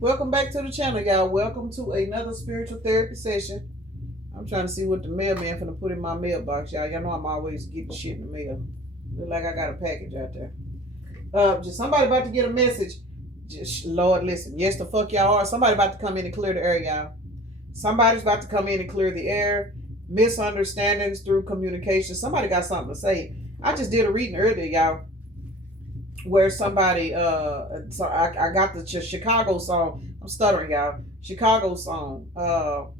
Welcome back to the channel, y'all. Welcome to another spiritual therapy session. I'm trying to see what the mailman finna put in my mailbox, y'all. Y'all know I'm always getting shit in the mail. Look like I got a package out there. Just somebody about to get a message. Just Lord, listen. Yes, the fuck y'all are. Somebody about to come in and clear the air, y'all. Somebody's about to come in and clear the air. Misunderstandings through communication. Somebody got something to say. I just did a reading earlier, y'all, where somebody so I got the Chicago song. I'm stuttering, y'all. Chicago song. How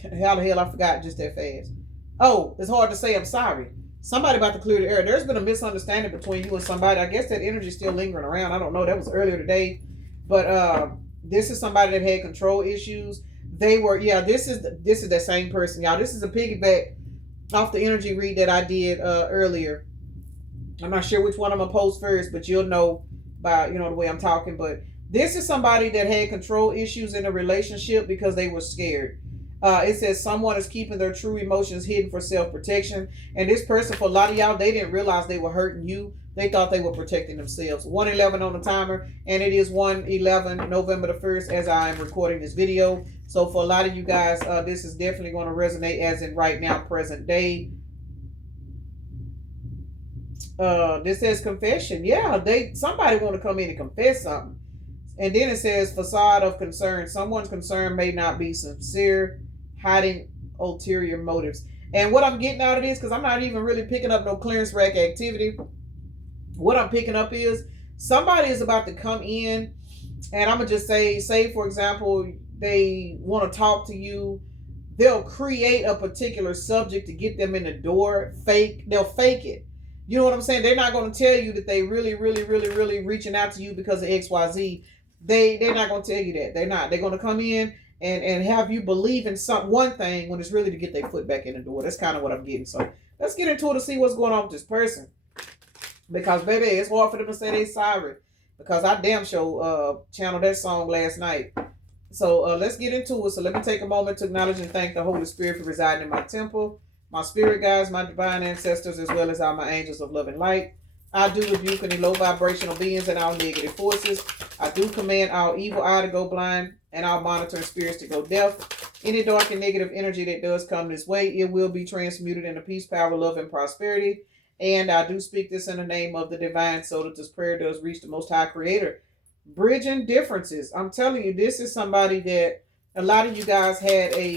the hell I forgot just that fast. Oh, it's hard to say. I'm sorry. Somebody about to clear the air. There's been a misunderstanding between you and somebody. I guess that energy is still lingering around. I don't know. That was earlier today, but this is somebody that had control issues. They were, yeah. This is that same person, y'all. This is a piggyback off the energy read that I did earlier. I'm not sure which one I'm gonna post first, but you'll know by the way I'm talking. But this is somebody that had control issues in a relationship because they were scared. It says someone is keeping their true emotions hidden for self-protection, and this person, for a lot of y'all, they didn't realize they were hurting you. They thought they were protecting themselves. 1:11 on the timer, and it is 1:11 November the 1st as I am recording this video. So for a lot of you guys, this is definitely going to resonate as in right now, present day. This says confession. Yeah, somebody want to come in and confess something. And then it says facade of concern. Someone's concern may not be sincere, hiding ulterior motives. And what I'm getting out of this, because I'm not even really picking up no clearance rack activity, what I'm picking up is somebody is about to come in, and I'm gonna just say for example, they want to talk to you. They'll create a particular subject to get them in the door. They'll fake it. You know what I'm saying? They're not going to tell you that they really, really, really, really reaching out to you because of XYZ. They're not going to tell you that. They're not. They're going to come in and have you believe in one thing when it's really to get their foot back in the door. That's kind of what I'm getting. So let's get into it to see what's going on with this person. Because baby, it's hard for them to say they sorry. Because I damn sure channeled that song last night. So let's get into it. So let me take a moment to acknowledge and thank the Holy Spirit for residing in my temple, my spirit guides, my divine ancestors, as well as all my angels of love and light. I do rebuke any low vibrational beings and all negative forces. I do command all evil eye to go blind and all monitoring spirits to go deaf. Any dark and negative energy that does come this way, it will be transmuted into peace, power, love, and prosperity. And I do speak this in the name of the divine so that this prayer does reach the Most High Creator. Bridging differences. I'm telling you, this is somebody that a lot of you guys had a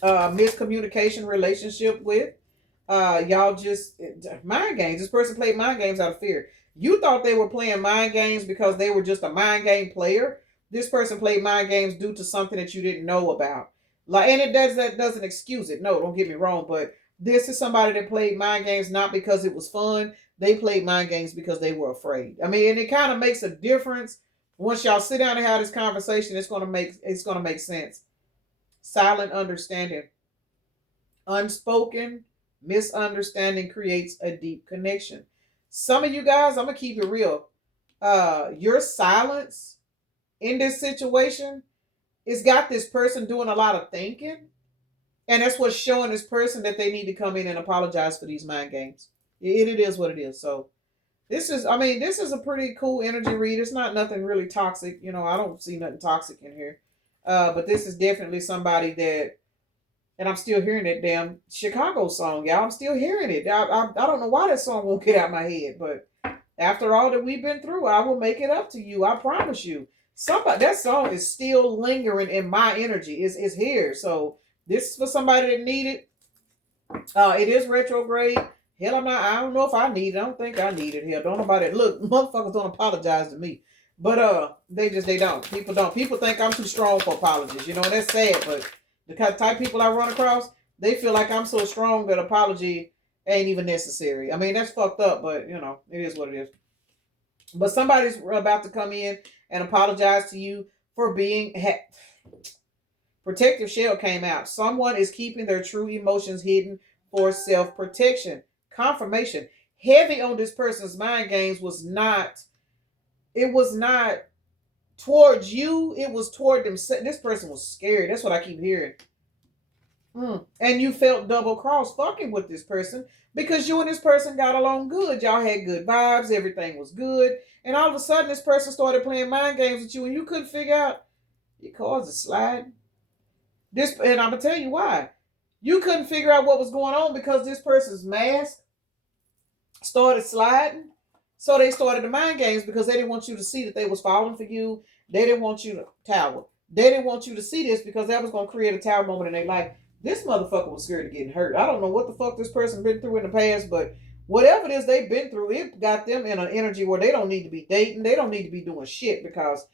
miscommunication relationship with. Y'all just mind games. This person played mind games out of fear. You thought they were playing mind games because they were just a mind game player. This person played mind games due to something that you didn't know about. Like, and that doesn't excuse it. No, don't get me wrong, but this is somebody that played mind games not because it was fun. They played mind games because they were afraid. I mean, and it kind of makes a difference. Once y'all sit down and have this conversation, it's gonna make sense. Silent understanding. Unspoken misunderstanding creates a deep connection. Some of you guys, I'm gonna keep it real. Your silence in this situation, it's got this person doing a lot of thinking, and that's what's showing this person that they need to come in and apologize for these mind games. It is what it is. So this is a pretty cool energy read. It's not nothing really toxic. I don't see nothing toxic in here. But this is definitely somebody that, and I'm still hearing that damn Chicago song, y'all. I'm still hearing it. I don't know why that song won't get out my head, but after all that we've been through, I will make it up to you. I promise you. That song is still lingering in my energy. It's here. So this is for somebody that need it. It is retrograde. Hell, I don't know if I need it. I don't think I need it. Hell, don't nobody look. Motherfuckers don't apologize to me, but they don't. People don't. People think I'm too strong for apologies. That's sad. But the type of people I run across, they feel like I'm so strong that apology ain't even necessary. I mean, that's fucked up, but it is what it is. But somebody's about to come in and apologize to you for being. Protective shell came out. Someone is keeping their true emotions hidden for self-protection. Confirmation. Heavy on this person's mind games was not towards you, it was toward them. This person was scared. That's what I keep hearing. And you felt double cross fucking with this person because you and this person got along good. Y'all had good vibes. Everything was good. And all of a sudden, this person started playing mind games with you, and you couldn't figure out your cards are sliding. And I'm gonna tell you why. You couldn't figure out what was going on because this person's mask started sliding. So they started the mind games because they didn't want you to see that they was falling for you. They didn't want you to tower. They didn't want you to see this because that was gonna create a tower moment in their life. This motherfucker was scared of getting hurt. I don't know what the fuck this person been through in the past, but whatever it is they've been through, it got them in an energy where they don't need to be dating. They don't need to be doing shit because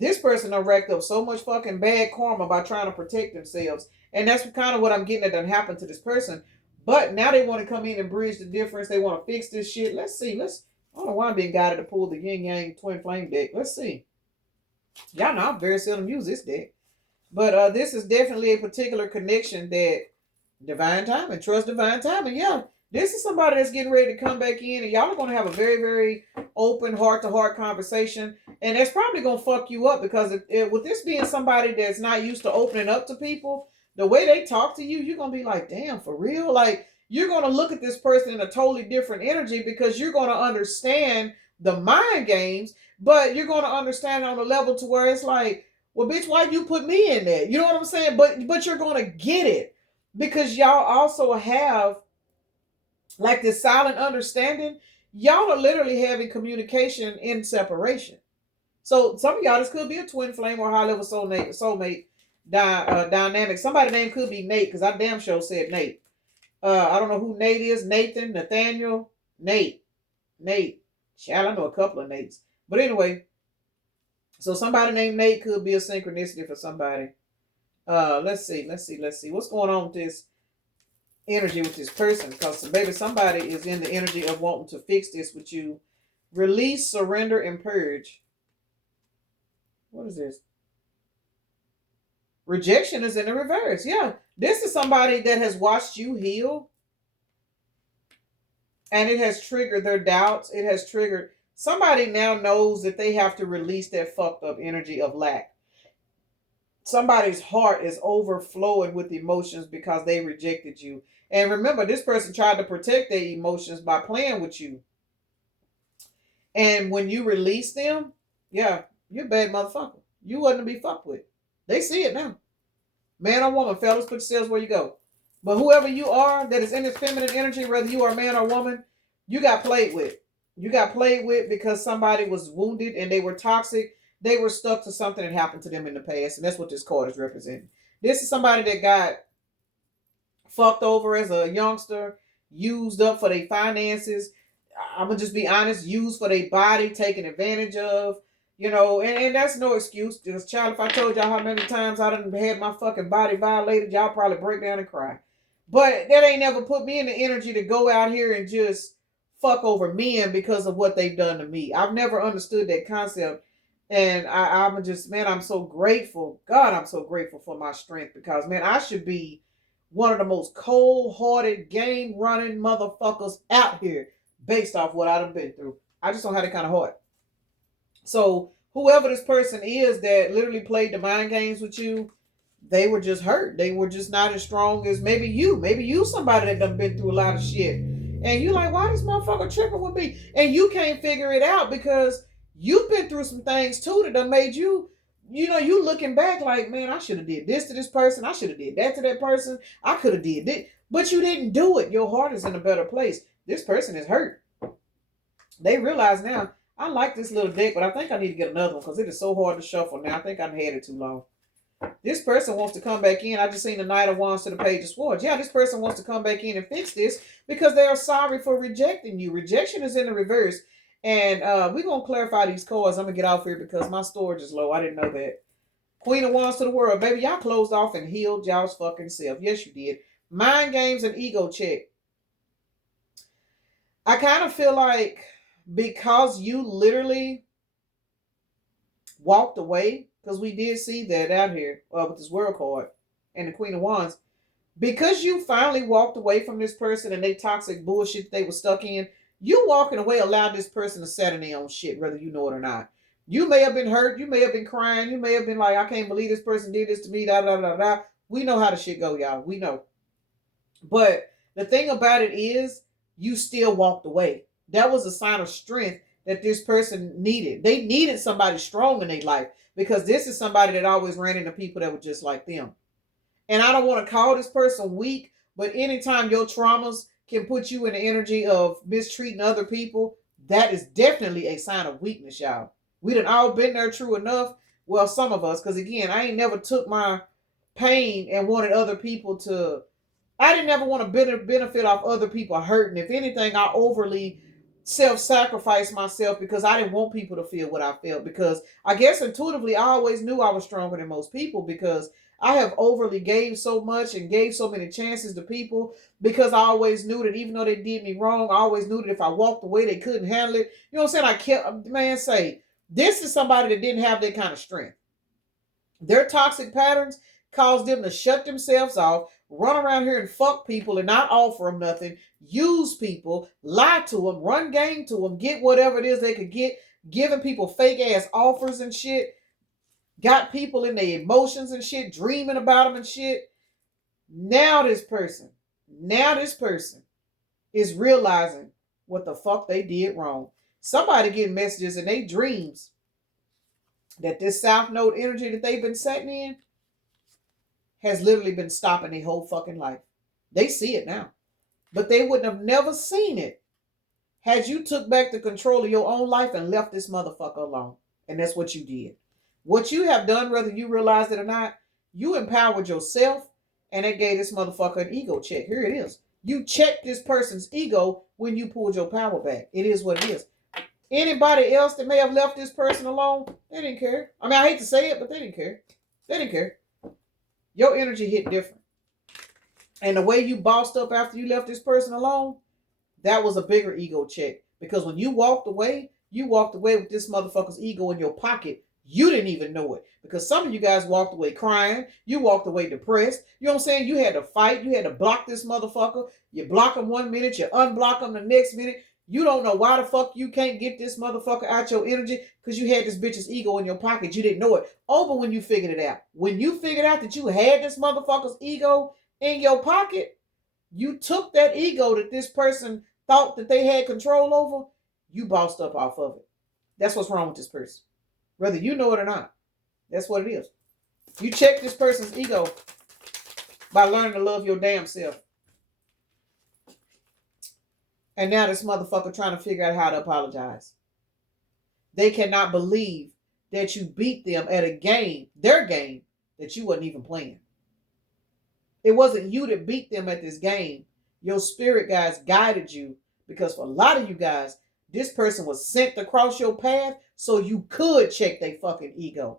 this person done racked up so much fucking bad karma by trying to protect themselves. And that's kind of what I'm getting at that happened to this person. But now they want to come in and bridge the difference. They want to fix this shit. Let's see. I don't know why I'm being guided to pull the yin yang twin flame deck. Let's see. Y'all know I very seldom use this deck. But this is definitely a particular connection that divine time and trust divine time. And yeah, this is somebody that's getting ready to come back in, and y'all are going to have a very, very open, heart-to-heart conversation. And that's probably going to fuck you up because with this being somebody that's not used to opening up to people, the way they talk to you, you're going to be like, damn, for real? Like, you're going to look at this person in a totally different energy because you're going to understand the mind games, but you're going to understand on a level to where it's like, well, bitch, why you put me in there? You know what I'm saying? But you're going to get it because y'all also have like this silent understanding. Y'all are literally having communication in separation. So some of y'all, this could be a twin flame or high level soulmate dynamic. Somebody's name could be Nate because I damn sure said Nate. I don't know who Nate is. Nathan, Nathaniel, Nate. Child, I know a couple of Nates. But anyway, so somebody named Nate could be a synchronicity for somebody. Let's see. What's going on with this energy with this person? Because baby, somebody is in the energy of wanting to fix this with you. Release, surrender, and purge. What is this? Rejection is in the reverse. Yeah. This is somebody that has watched you heal. And it has triggered their doubts. It has triggered. Somebody now knows that they have to release that fucked up energy of lack. Somebody's heart is overflowing with emotions because they rejected you. And remember, this person tried to protect their emotions by playing with you. And when you release them, yeah, you're a bad motherfucker. You wasn't to be fucked with. They see it now. Man or woman, fellas, put yourselves where you go. But whoever you are that is in this feminine energy, whether you are a man or woman, you got played with. You got played with because somebody was wounded and they were toxic. They were stuck to something that happened to them in the past. And that's what this card is representing. This is somebody that got fucked over as a youngster, used up for their finances. I'm going to just be honest, used for their body, taken advantage of. You know, and that's no excuse. Just child, if I told y'all how many times I done had my fucking body violated, y'all probably break down and cry. But that ain't never put me in the energy to go out here and just fuck over men because of what they've done to me. I've never understood that concept. And I'm just, man, I'm so grateful. God, I'm so grateful for my strength because, man, I should be one of the most cold-hearted, game-running motherfuckers out here based off what I've been through. I just don't have that kind of heart. So whoever this person is that literally played the mind games with you, they were just hurt. They were just not as strong as maybe you. Maybe you somebody that done been through a lot of shit. And you like, why this motherfucker tripping with me? And you can't figure it out because you've been through some things too that done made you, you know, you looking back like, man, I should have did this to this person. I should have did that to that person. I could have did this. But you didn't do it. Your heart is in a better place. This person is hurt. They realize now, I like this little deck, but I think I need to get another one because it is so hard to shuffle now. I think I've had it too long. This person wants to come back in. I just seen the Knight of Wands to the Page of Swords. Yeah, this person wants to come back in and fix this because they are sorry for rejecting you. Rejection is in the reverse. And we're going to clarify these cards. I'm going to get off here because my storage is low. I didn't know that. Queen of Wands to the World. Baby, y'all closed off and healed y'all's fucking self. Yes, you did. Mind games and ego check. I kind of feel like because you literally walked away, because we did see that out here with this World card and the Queen of Wands, because you finally walked away from this person and they toxic bullshit they were stuck in, you walking away allowed this person to set in their own shit, whether you know it or not. You may have been hurt, you may have been crying, you may have been like, I can't believe this person did this to me, da da da da. We know how the shit go, y'all. We know. But the thing about it is, you still walked away. That was a sign of strength that this person needed. They needed somebody strong in their life because this is somebody that always ran into people that were just like them. And I don't want to call this person weak, but anytime your traumas can put you in the energy of mistreating other people, that is definitely a sign of weakness, y'all. We done all been there, true enough. Well, some of us, because again, I ain't never took my pain and wanted other people to. I didn't ever want to benefit off other people hurting. If anything, I overly self-sacrificed myself because I didn't want people to feel what I felt. Because I guess intuitively, I always knew I was stronger than most people because I have overly gave so much and gave so many chances to people because I always knew that even though they did me wrong, I always knew that if I walked away, they couldn't handle it. You know what I'm saying? I kept, man, say, this is somebody that didn't have that kind of strength. Their toxic patterns caused them to shut themselves off, run around here and fuck people and not offer them nothing, use people, lie to them, run game to them, get whatever it is they could get, giving people fake ass offers and shit, got people in their emotions and shit, dreaming about them and shit. Now this person is realizing what the fuck they did wrong. Somebody getting messages in their dreams that this South Node energy that they've been setting in has literally been stopping their whole fucking life. They see it now. But they wouldn't have never seen it had you took back the control of your own life and left this motherfucker alone. And that's what you did. What you have done, whether you realize it or not, you empowered yourself and it gave this motherfucker an ego check. Here it is. You checked this person's ego when you pulled your power back. It is what it is. Anybody else that may have left this person alone, they didn't care. I mean, I hate to say it, but they didn't care. They didn't care. Your energy hit different. And the way you bossed up after you left this person alone, that was a bigger ego check. Because when you walked away with this motherfucker's ego in your pocket. You didn't even know it. Because some of you guys walked away crying. You walked away depressed. You know what I'm saying? You had to fight. You had to block this motherfucker. You block him 1 minute. You unblock him the next minute. You don't know why the fuck you can't get this motherfucker out your energy because you had this bitch's ego in your pocket. You didn't know it. Oh, but when you figured it out. When you figured out that you had this motherfucker's ego in your pocket, you took that ego that this person thought that they had control over, you bossed up off of it. That's what's wrong with this person. Whether you know it or not. That's what it is. You check this person's ego by learning to love your damn self. And now this motherfucker trying to figure out how to apologize. They cannot believe that you beat them at a game, their game, that you wasn't even playing. It wasn't you that beat them at this game. Your spirit guides guided you because for a lot of you guys, this person was sent across your path so you could check their fucking ego.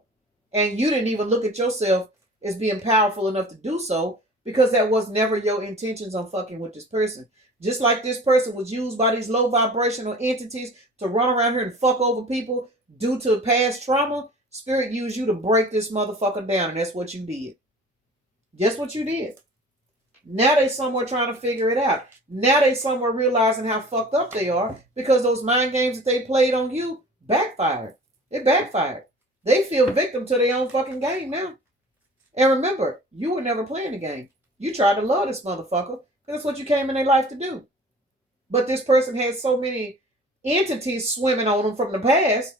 And you didn't even look at yourself as being powerful enough to do so because that was never your intentions on fucking with this person. Just like this person was used by these low vibrational entities to run around here and fuck over people due to past trauma, Spirit used you to break this motherfucker down, and that's what you did. That's what you did. Now they somewhere trying to figure it out. Now they somewhere realizing how fucked up they are because those mind games that they played on you backfired. It backfired. They feel victim to their own fucking game now. And remember, you were never playing the game. You tried to love this motherfucker. That's what you came in their life to do. But this person had so many entities swimming on them from the past,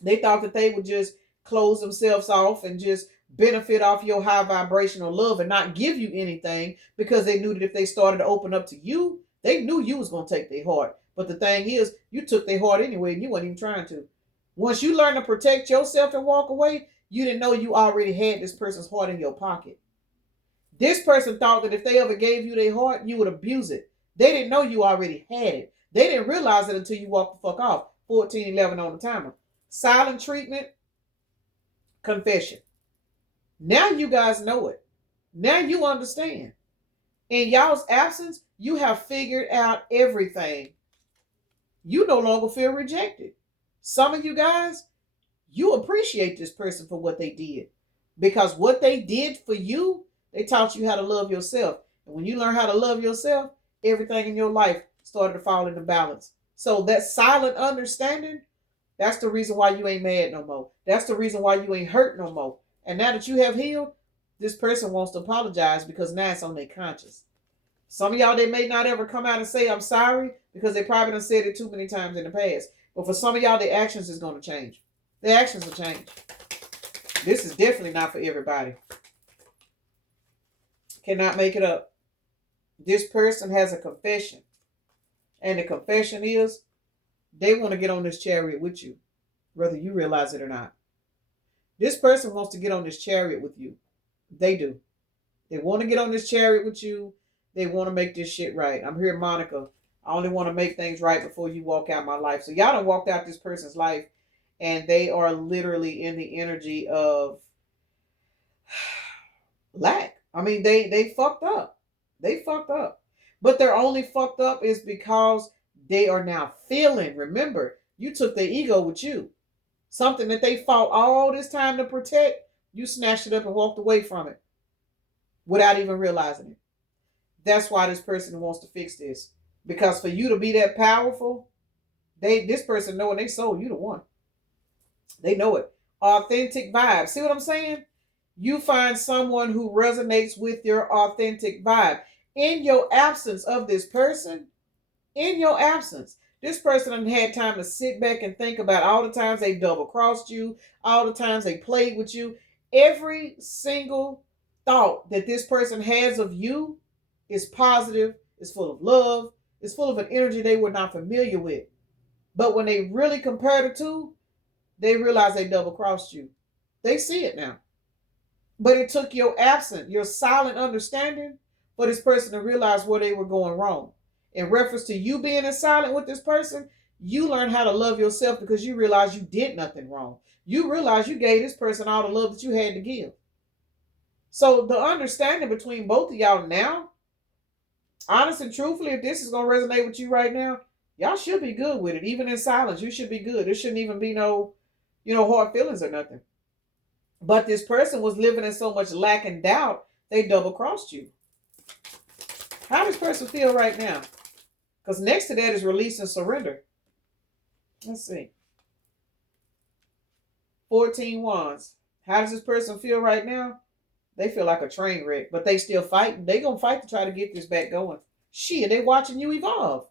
they thought that they would just close themselves off and just benefit off your high vibrational love and not give you anything because they knew that if they started to open up to you, they knew you was going to take their heart. But the thing is, you took their heart anyway and you weren't even trying to. Once you learn to protect yourself and walk away, you didn't know you already had this person's heart in your pocket. This person thought that if they ever gave you their heart, you would abuse it. They didn't know you already had it. They didn't realize it until you walked the fuck off. 14:11 on the timer. Silent treatment, confession. Now you guys know it. Now you understand. In y'all's absence, you have figured out everything. You no longer feel rejected. Some of you guys, you appreciate this person for what they did. Because what they did for you, they taught you how to love yourself. And when you learn how to love yourself, everything in your life started to fall into balance. So that silent understanding, that's the reason why you ain't mad no more. That's the reason why you ain't hurt no more. And now that you have healed, this person wants to apologize because now it's on their conscience. Some of y'all, they may not ever come out and say, I'm sorry, because they probably done said it too many times in the past. But for some of y'all, the actions is going to change. The actions will change. This is definitely not for everybody. Cannot make it up. This person has a confession. And the confession is, they want to get on this chariot with you, whether you realize it or not. This person wants to get on this chariot with you. They do. They want to get on this chariot with you. They want to make this shit right. I'm here, Monica. I only want to make things right before you walk out my life. So y'all done walked out this person's life, and they are literally in the energy of lack. I mean, they fucked up. They fucked up. But they're only fucked up is because they are now feeling. Remember, you took their ego with you. Something that they fought all this time to protect, you snatched it up and walked away from it without even realizing it. That's why this person wants to fix this. Because for you to be that powerful, this person knowing they sold you the one. They know it. Authentic vibe. See what I'm saying? You find someone who resonates with your authentic vibe. In your absence of this person, this person had time to sit back and think about all the times they double-crossed you, all the times they played with you. Every single thought that this person has of you is positive, is full of love, is full of an energy they were not familiar with. But when they really compare the two, they realize they double-crossed you. They see it now. But it took your absent, your silent understanding for this person to realize where they were going wrong. In reference to you being in silent with this person, you learn how to love yourself because you realize you did nothing wrong. You realize you gave this person all the love that you had to give. So the understanding between both of y'all now, honest and truthfully, if this is going to resonate with you right now, y'all should be good with it. Even in silence, you should be good. There shouldn't even be no, hard feelings or nothing. But this person was living in so much lack and doubt, they double-crossed you. How does this person feel right now? Because next to that is release and surrender. Let's see. 14 wands. How does this person feel right now? They feel like a train wreck, but they still fighting. They gonna fight to try to get this back going. Shit, they watching you evolve.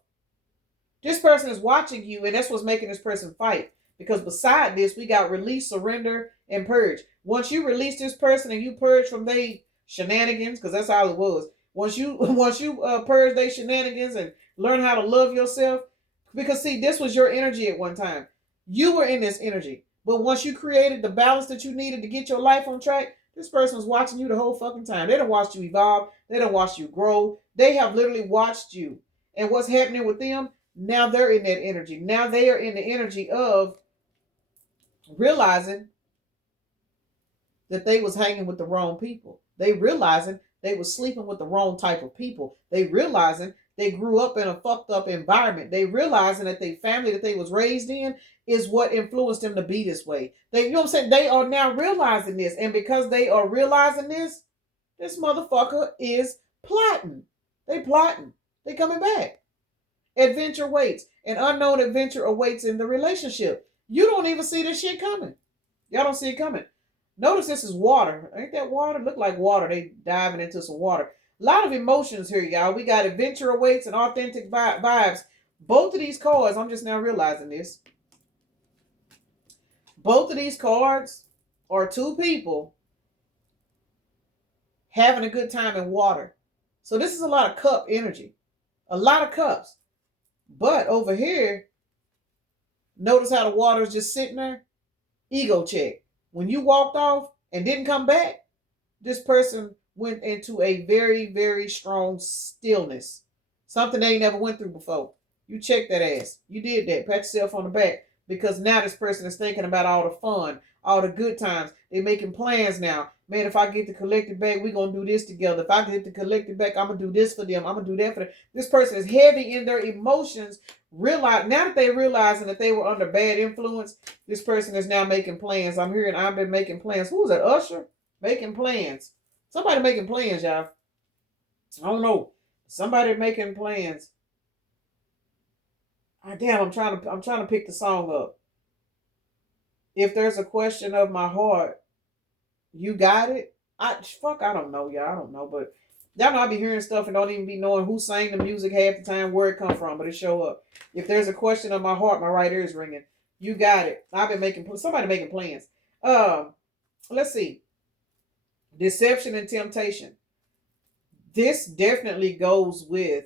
This person is watching you, and that's what's making this person fight. Because beside this, we got release, surrender, and purge. Once you release this person and you purge from their shenanigans, because that's all it was. Once you purge their shenanigans and learn how to love yourself, because see, this was your energy at one time. You were in this energy. But once you created the balance that you needed to get your life on track, this person was watching you the whole fucking time. They done watched you evolve. They done watched you grow. They have literally watched you. And what's happening with them? Now they're in that energy. Now they are in the energy of realizing that they was hanging with the wrong people. They realizing they was sleeping with the wrong type of people. They realizing they grew up in a fucked up environment. They realizing that the family that they was raised in is what influenced them to be this way. They, you know what I'm saying? They are now realizing this. And because they are realizing this motherfucker is plotting. They plotting. They coming back. Adventure waits. An unknown adventure awaits in the relationship. You don't even see this shit coming. Y'all don't see it coming. Notice this is water. Ain't that water? Look like water. They diving into some water. A lot of emotions here, y'all. We got adventure awaits and authentic vibes. Both of these cards, I'm just now realizing this. Both of these cards are two people having a good time in water. So this is a lot of cup energy. A lot of cups. But over here, notice how the water is just sitting there? Ego check. When you walked off and didn't come back, this person went into a very, very strong stillness. Something they ain't never went through before. You checked that ass. You did that. Pat yourself on the back. Because now this person is thinking about all the fun, all the good times. They're making plans now. Man, if I get the collective back, we're going to do this together. If I get the collective back, I'm going to do this for them. I'm going to do that for them. This person is heavy in their emotions. Now that they realizing that they were under bad influence, this person is now making plans. I'm hearing I've been making plans. Who was that? Usher? Making plans. Somebody making plans, y'all. I don't know. Somebody making plans. Damn, I'm trying to pick the song up. If there's a question of my heart, you got it. I don't know, y'all. I don't know, but y'all know I be hearing stuff and don't even be knowing who sang the music half the time, where it come from, but it show up. If there's a question on my heart, my right ear is ringing. You got it. I've been making somebody making plans. Let's see. Deception and temptation. This definitely goes with.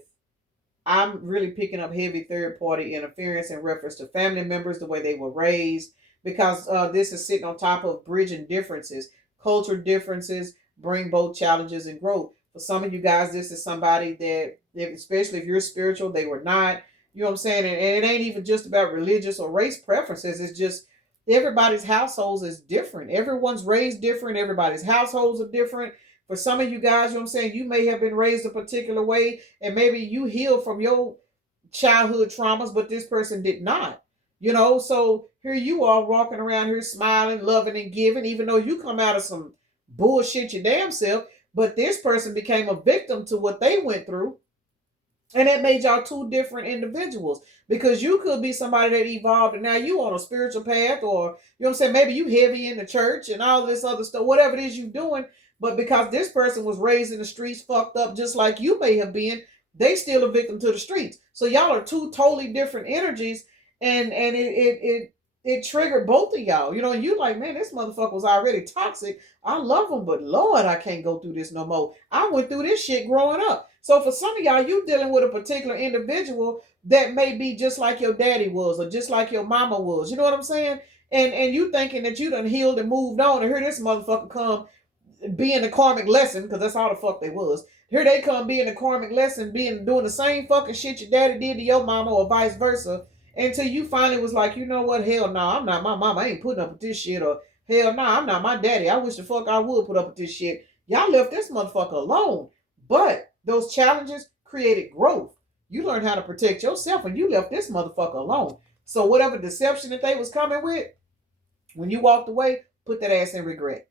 I'm really picking up heavy third party interference in reference to family members, the way they were raised, because this is sitting on top of bridging differences. Culture differences bring both challenges and growth. For some of you guys, this is somebody that, especially if you're spiritual, they were not. You know what I'm saying? And it ain't even just about religious or race preferences. It's just everybody's households is different. Everyone's raised different. Everybody's households are different. For some of you guys, you know what I'm saying, you may have been raised a particular way and maybe you healed from your childhood traumas, but this person did not. So here you are walking around here smiling, loving, and giving, even though you come out of some bullshit your damn self. But this person became a victim to what they went through. And that made y'all two different individuals, because you could be somebody that evolved and now you on a spiritual path, or you know what I'm saying, maybe you heavy in the church and all this other stuff, whatever it is you doing. But because this person was raised in the streets, fucked up just like you may have been, they still a victim to the streets. So y'all are two totally different energies, and it triggered both of y'all. And you like, man, this motherfucker was already toxic. I love him, but Lord, I can't go through this no more. I went through this shit growing up. So for some of y'all, you dealing with a particular individual that may be just like your daddy was, or just like your mama was. You know what I'm saying? And you thinking that you done healed and moved on, and here this motherfucker come being the karmic lesson, because that's all the fuck they was. Here they come being the karmic lesson, doing the same fucking shit your daddy did to your mama, or vice versa, until you finally was like, you know what, hell no, I'm not my mama, I ain't putting up with this shit, or hell no, I'm not my daddy, I wish the fuck I would put up with this shit. Y'all left this motherfucker alone. But those challenges created growth. You learned how to protect yourself, and you left this motherfucker alone. So whatever deception that they was coming with, when you walked away, put that ass in regret.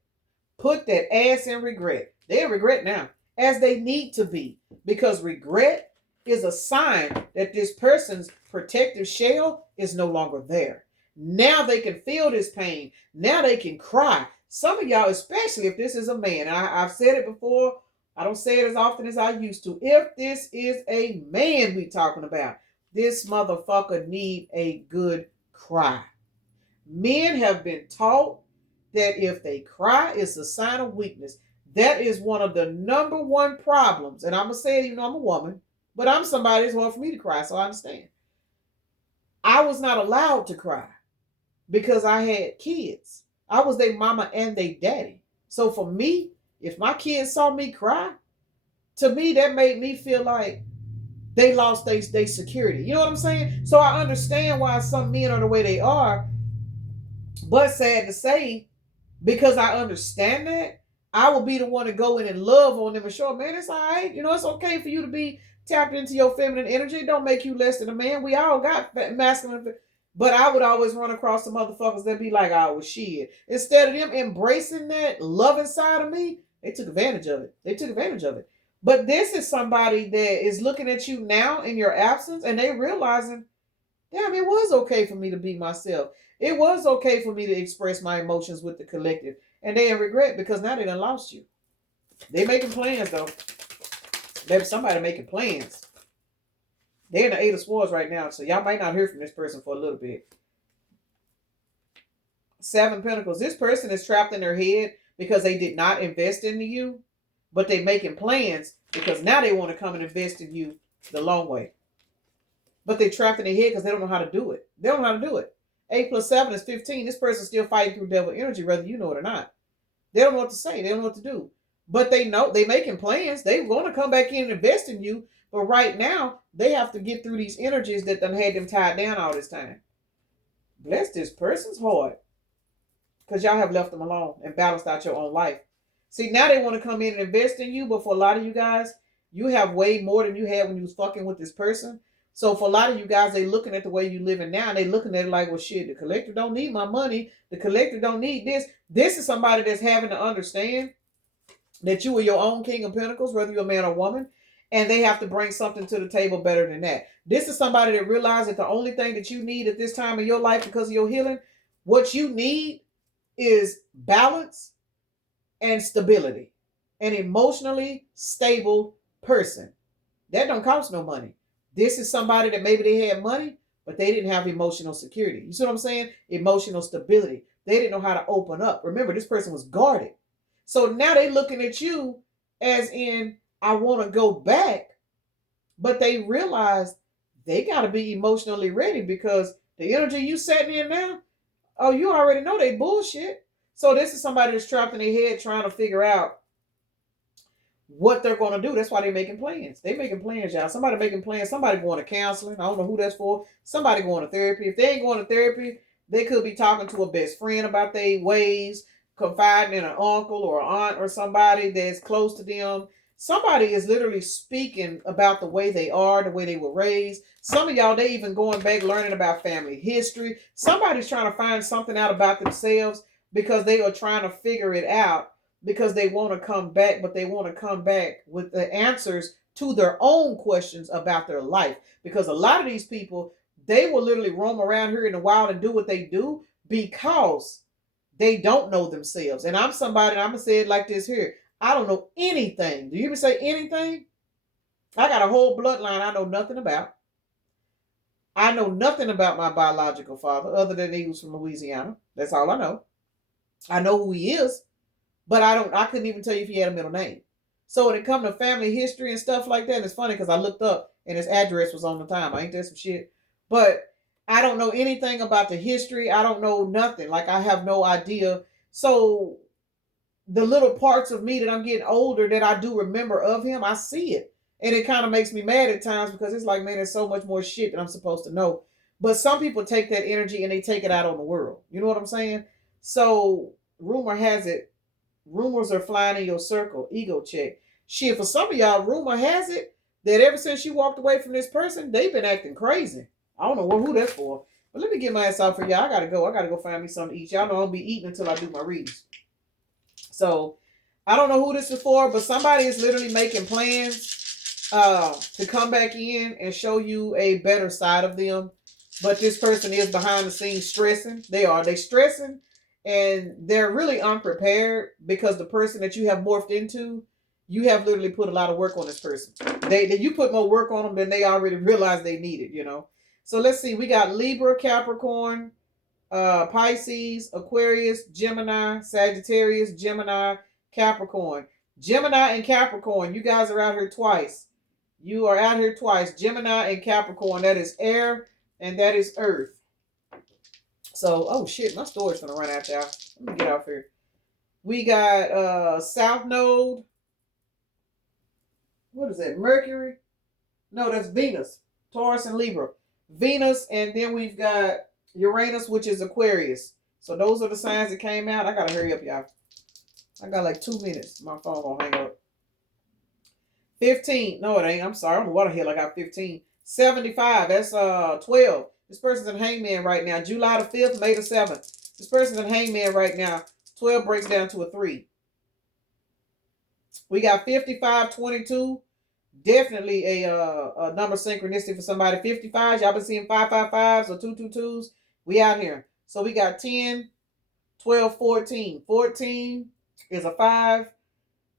Put that ass in regret. They're in regret now, as they need to be, because regret is a sign that this person's protective shell is no longer there. Now they can feel this pain. Now they can cry. Some of y'all, especially if this is a man, and I've said it before, I don't say it as often as I used to. If this is a man we talking about, this motherfucker need a good cry. Men have been taught that if they cry, it's a sign of weakness. That is one of the number one problems. And I'm going to say it, even though I'm a woman, but I'm somebody that's hard for me to cry, so I understand. I was not allowed to cry because I had kids. I was their mama and their daddy. So for me, if my kids saw me cry, to me, that made me feel like they lost their security. You know what I'm saying? So I understand why some men are the way they are. But sad to say, because I understand that, I will be the one to go in and love on them and show them, man, it's all right. It's okay for you to be tapped into your feminine energy. It don't make you less than a man. We all got masculine. But I would always run across some motherfuckers that be like, oh, well, shit. Instead of them embracing that loving side of me, they took advantage of it. But this is somebody that is looking at you now in your absence, and they realizing, damn, it was okay for me to be myself. It was okay for me to express my emotions with the collective. And they in regret because now they done lost you. They making plans, though. There's somebody making plans. They're in the 8 of Swords right now, so y'all might not hear from this person for a little bit. 7 Pentacles. This person is trapped in their head because they did not invest into you, but they making plans because now they want to come and invest in you the long way. But they're trapped in their head because they don't know how to do it. 8 plus 7 is 15. This person's still fighting through devil energy, whether you know it or not. They don't know what to say. They don't know what to do. But they know they making plans. They're going to come back in and invest in you. But right now, they have to get through these energies that done had them tied down all this time. Bless this person's heart. Because y'all have left them alone and balanced out your own life. See, now they want to come in and invest in you. But for a lot of you guys, you have way more than you had when you was fucking with this person. So for a lot of you guys, they looking at the way you living now, and they looking at it like, well, shit, the collector don't need my money. The collector don't need this. This is somebody that's having to understand that you are your own King of Pentacles, whether you're a man or woman, and they have to bring something to the table better than that. This is somebody that realizes that the only thing that you need at this time in your life because of your healing, what you need is balance and stability. an emotionally stable person. That don't cost no money. This is somebody that maybe they had money, but they didn't have emotional security. You see what I'm saying? Emotional stability. They didn't know how to open up. Remember, this person was guarded. So now they looking at you as in, I want to go back, but they realize they got to be emotionally ready because the energy you setting in now, oh, you already know they bullshit. So this is somebody that's trapped in their head trying to figure out what they're going to do. That's why they're making plans. They making plans, y'all. Somebody making plans. Somebody going to counseling. I don't know who that's for. Somebody going to therapy. If they ain't going to therapy, they could be talking to a best friend about their ways, confiding in an uncle or aunt or somebody that's close to them. Somebody is literally speaking about the way they are, the way they were raised. Some of y'all, they even going back learning about family history. Somebody's trying to find something out about themselves because they are trying to figure it out because they want to come back, but they want to come back with the answers to their own questions about their life. Because a lot of these people, they will literally roam around here in the wild and do what they do because they don't know themselves. And I'm somebody, and I'm going to say it like this here. I don't know anything. Do you even say anything? I got a whole bloodline I know nothing about. I know nothing about my biological father other than he was from Louisiana. That's all I know. I know who he is, but I couldn't even tell you if he had a middle name. So when it comes to family history and stuff like that, it's funny because I looked up and his address was on the time. Ain't that some shit? But I don't know anything about the history. I don't know nothing. Like I have no idea. So the little parts of me that I'm getting older that I do remember of him, I see it. And it kind of makes me mad at times because it's like, man, there's so much more shit that I'm supposed to know. But some people take that energy and they take it out on the world. You know what I'm saying? So rumor has it, rumors are flying in your circle. Ego check. Shit, for some of y'all, rumor has it that ever since you walked away from this person, they've been acting crazy. I don't know who that's for. But let me get my ass out for y'all. I gotta go. I gotta go find me something to eat. Y'all know I'll be eating until I do my readings. So I don't know who this is for, but somebody is literally making plans to come back in and show you a better side of them. But this person is behind the scenes stressing. They stressing and they're really unprepared because the person that you have morphed into, you have literally put a lot of work on this person. You put more work on them than they already realized they needed, you know. So let's see. We got Libra, Capricorn, Pisces, Aquarius, Gemini, Sagittarius, Gemini, Capricorn. Gemini and Capricorn, you guys are out here twice. You are out here twice. Gemini and Capricorn, that is air and that is earth. So, oh shit, my storage gonna run out, y'all. Let me get off here. We got South Node. What is that? Mercury? No, that's Venus. Taurus and Libra. Venus, and then we've got Uranus, which is Aquarius. So those are the signs that came out. I gotta hurry up, y'all. I got like 2 minutes. My phone gonna hang up. 15. No, it ain't. I'm sorry. I don't know what the hell I got 15. 75. That's 12. This person's in Hangman right now. July the 5th, May the 7th. This person's in Hangman right now. 12 breaks down to a 3. We got 55, 22. Definitely a number synchronistic for somebody. 55. Y'all been seeing 555s or 222s. We out here. So we got 10, 12, 14. 14 is a 5.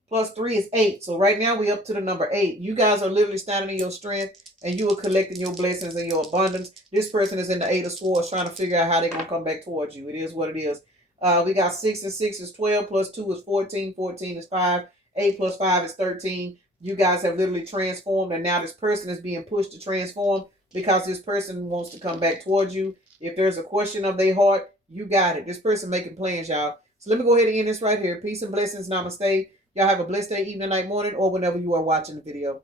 Plus 3 is 8. So right now we up to the number 8. You guys are literally standing in your strength and you are collecting your blessings and your abundance. This person is in the 8 of Swords trying to figure out how they're going to come back towards you. It is what it is. We got 6 and 6 is 12 plus 2 is 14. 14 is 5. 8 plus 5 is 13. You guys have literally transformed and now this person is being pushed to transform because this person wants to come back towards you. If there's a question of their heart, you got it. This person making plans, y'all. So let me go ahead and end this right here. Peace and blessings. Namaste. Y'all have a blessed day, evening, night, morning, or whenever you are watching the video.